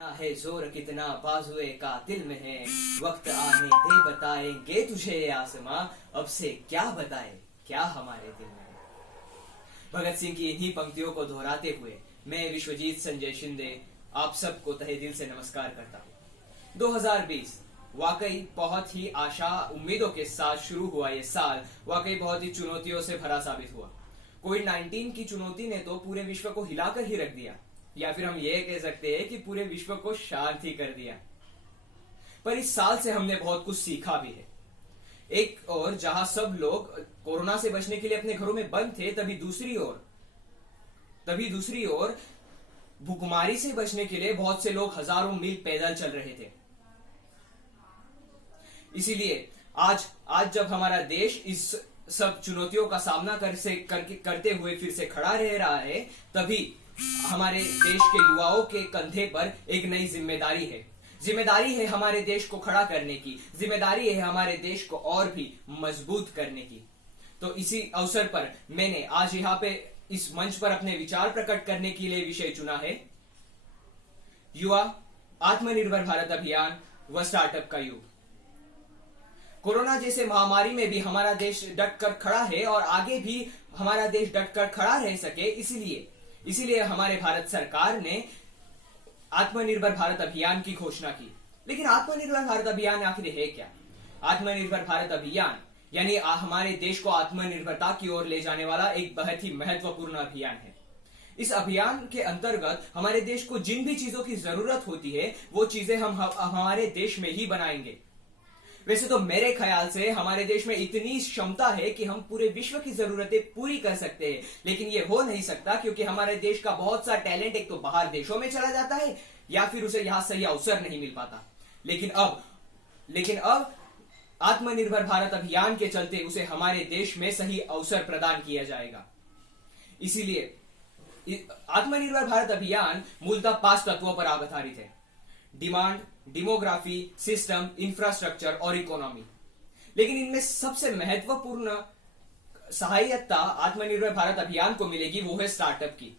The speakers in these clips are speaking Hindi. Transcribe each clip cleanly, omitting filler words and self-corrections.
है जोर कितना बाजुए कातिल में है, वक्त आने दे बताएंगे तुझे ये आसमां, अब से क्या बताए क्या हमारे दिल में है। भगत सिंह की इन्हीं पंक्तियों को दोहराते हुए मैं विश्वजीत संजय शिंदे आप सबको तहे दिल से नमस्कार करता हूँ। 2020 वाकई बहुत ही आशा उम्मीदों के साथ शुरू हुआ ये साल वाकई बहुत ही चुनौतियों से भरा साबित हुआ। कोविड-19 की चुनौती ने तो पूरे विश्व को हिलाकर ही रख दिया, या फिर हम ये कह सकते हैं कि पूरे विश्व को शांत ही कर दिया। पर इस साल से हमने बहुत कुछ सीखा भी है। एक और जहां सब लोग कोरोना से बचने के लिए अपने घरों में बंद थे, तभी दूसरी ओर भूखमरी से बचने के लिए बहुत से लोग हजारों मील पैदल चल रहे थे। इसीलिए आज जब हमारा देश इस सब चुनौतियों का सामना करते हुए फिर से खड़ा रह रहा है, तभी हमारे देश के युवाओं के कंधे पर एक नई जिम्मेदारी है हमारे देश को खड़ा करने की, जिम्मेदारी है हमारे देश को और भी मजबूत करने की। तो इसी अवसर पर मैंने आज यहाँ पे इस मंच पर अपने विचार प्रकट करने के लिए विषय चुना है युवा, आत्मनिर्भर भारत अभियान व स्टार्टअप का युग। कोरोना जैसे महामारी में भी हमारा देश डटकर खड़ा है और आगे भी हमारा देश डटकर खड़ा रह सके, इसीलिए हमारे भारत सरकार ने आत्मनिर्भर भारत अभियान की घोषणा की। लेकिन आत्मनिर्भर भारत अभियान आखिर है क्या? आत्मनिर्भर भारत अभियान यानी हमारे देश को आत्मनिर्भरता की ओर ले जाने वाला एक बहुत ही महत्वपूर्ण अभियान है। इस अभियान के अंतर्गत हमारे देश को जिन भी चीजों की जरूरत होती है वो चीजें हम हमारे देश में ही बनाएंगे। वैसे तो मेरे ख्याल से हमारे देश में इतनी क्षमता है कि हम पूरे विश्व की जरूरतें पूरी कर सकते हैं, लेकिन ये हो नहीं सकता क्योंकि हमारे देश का बहुत सा टैलेंट एक तो बाहर देशों में चला जाता है या फिर उसे यहां सही अवसर नहीं मिल पाता। लेकिन अब आत्मनिर्भर भारत अभियान के चलते उसे हमारे देश में सही अवसर प्रदान किया जाएगा। इसीलिए आत्मनिर्भर भारत अभियान मूलतः 5 तत्वों पर आधारित है: डिमांड, डेमोग्राफी, सिस्टम, इंफ्रास्ट्रक्चर और इकोनॉमी। लेकिन इनमें सबसे महत्वपूर्ण सहायता आत्मनिर्भर भारत अभियान को मिलेगी वो है स्टार्टअप की।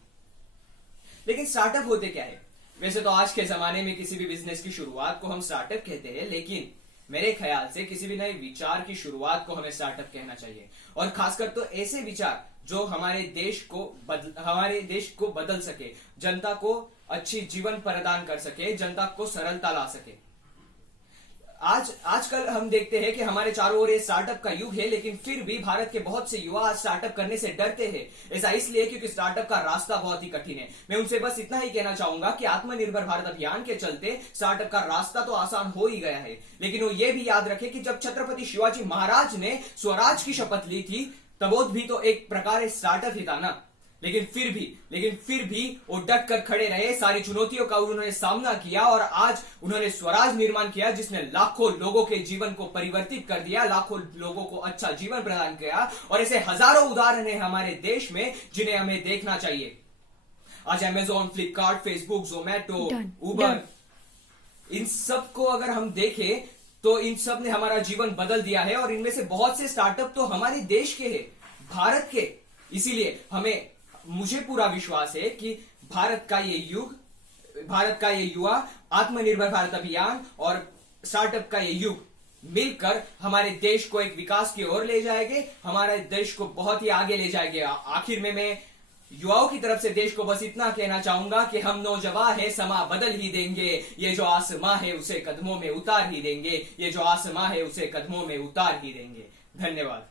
लेकिन स्टार्टअप होते क्या है? वैसे तो आज के जमाने में किसी भी बिजनेस की शुरुआत को हम स्टार्टअप कहते हैं, लेकिन मेरे ख्याल से किसी भी नए विचार की शुरुआत को हमें स्टार्टअप कहना चाहिए, और खासकर तो ऐसे विचार जो हमारे देश को बदल सके, जनता को अच्छी जीवन प्रदान कर सके, जनता को सरलता ला सके। आजकल हम देखते हैं कि हमारे चारों ओर ये स्टार्टअप का युग है, लेकिन फिर भी भारत के बहुत से युवा स्टार्टअप करने से डरते हैं। ऐसा इसलिए क्योंकि स्टार्टअप का रास्ता बहुत ही कठिन है। मैं उनसे बस इतना ही कहना चाहूंगा कि आत्मनिर्भर भारत अभियान के चलते स्टार्टअप का रास्ता तो आसान हो ही गया है, लेकिन वो ये भी याद रखे कि जब छत्रपति शिवाजी महाराज ने स्वराज की शपथ ली थी तब वो भी तो एक प्रकार स्टार्टअप ही था ना। लेकिन फिर भी वो डट कर खड़े रहे, सारी चुनौतियों का उन्होंने सामना किया और आज उन्होंने स्वराज निर्माण किया जिसने लाखों लोगों के जीवन को परिवर्तित कर दिया, लाखों लोगों को अच्छा जीवन प्रदान किया। और ऐसे हजारों उदाहरण हैं हमारे देश में जिन्हें हमें देखना चाहिए। आज अमेजोन, फ्लिपकार्ट, फेसबुक, जोमेटो, उबर, इन सब को अगर हम देखें तो इन सब ने हमारा जीवन बदल दिया है, और इनमें से बहुत से स्टार्टअप तो हमारे देश के हैं, भारत के। इसीलिए मुझे पूरा विश्वास है कि भारत का ये युवा, आत्मनिर्भर भारत अभियान और स्टार्टअप का ये युग मिलकर हमारे देश को एक विकास की ओर ले जाएंगे, हमारे देश को बहुत ही आगे ले जाएंगे। आखिर में मैं युवाओं की तरफ से देश को बस इतना कहना चाहूंगा कि हम नौजवान है, समा बदल ही देंगे, ये जो आसमां है उसे कदमों में उतार ही देंगे, ये जो आसमां है उसे कदमों में उतार ही देंगे। धन्यवाद।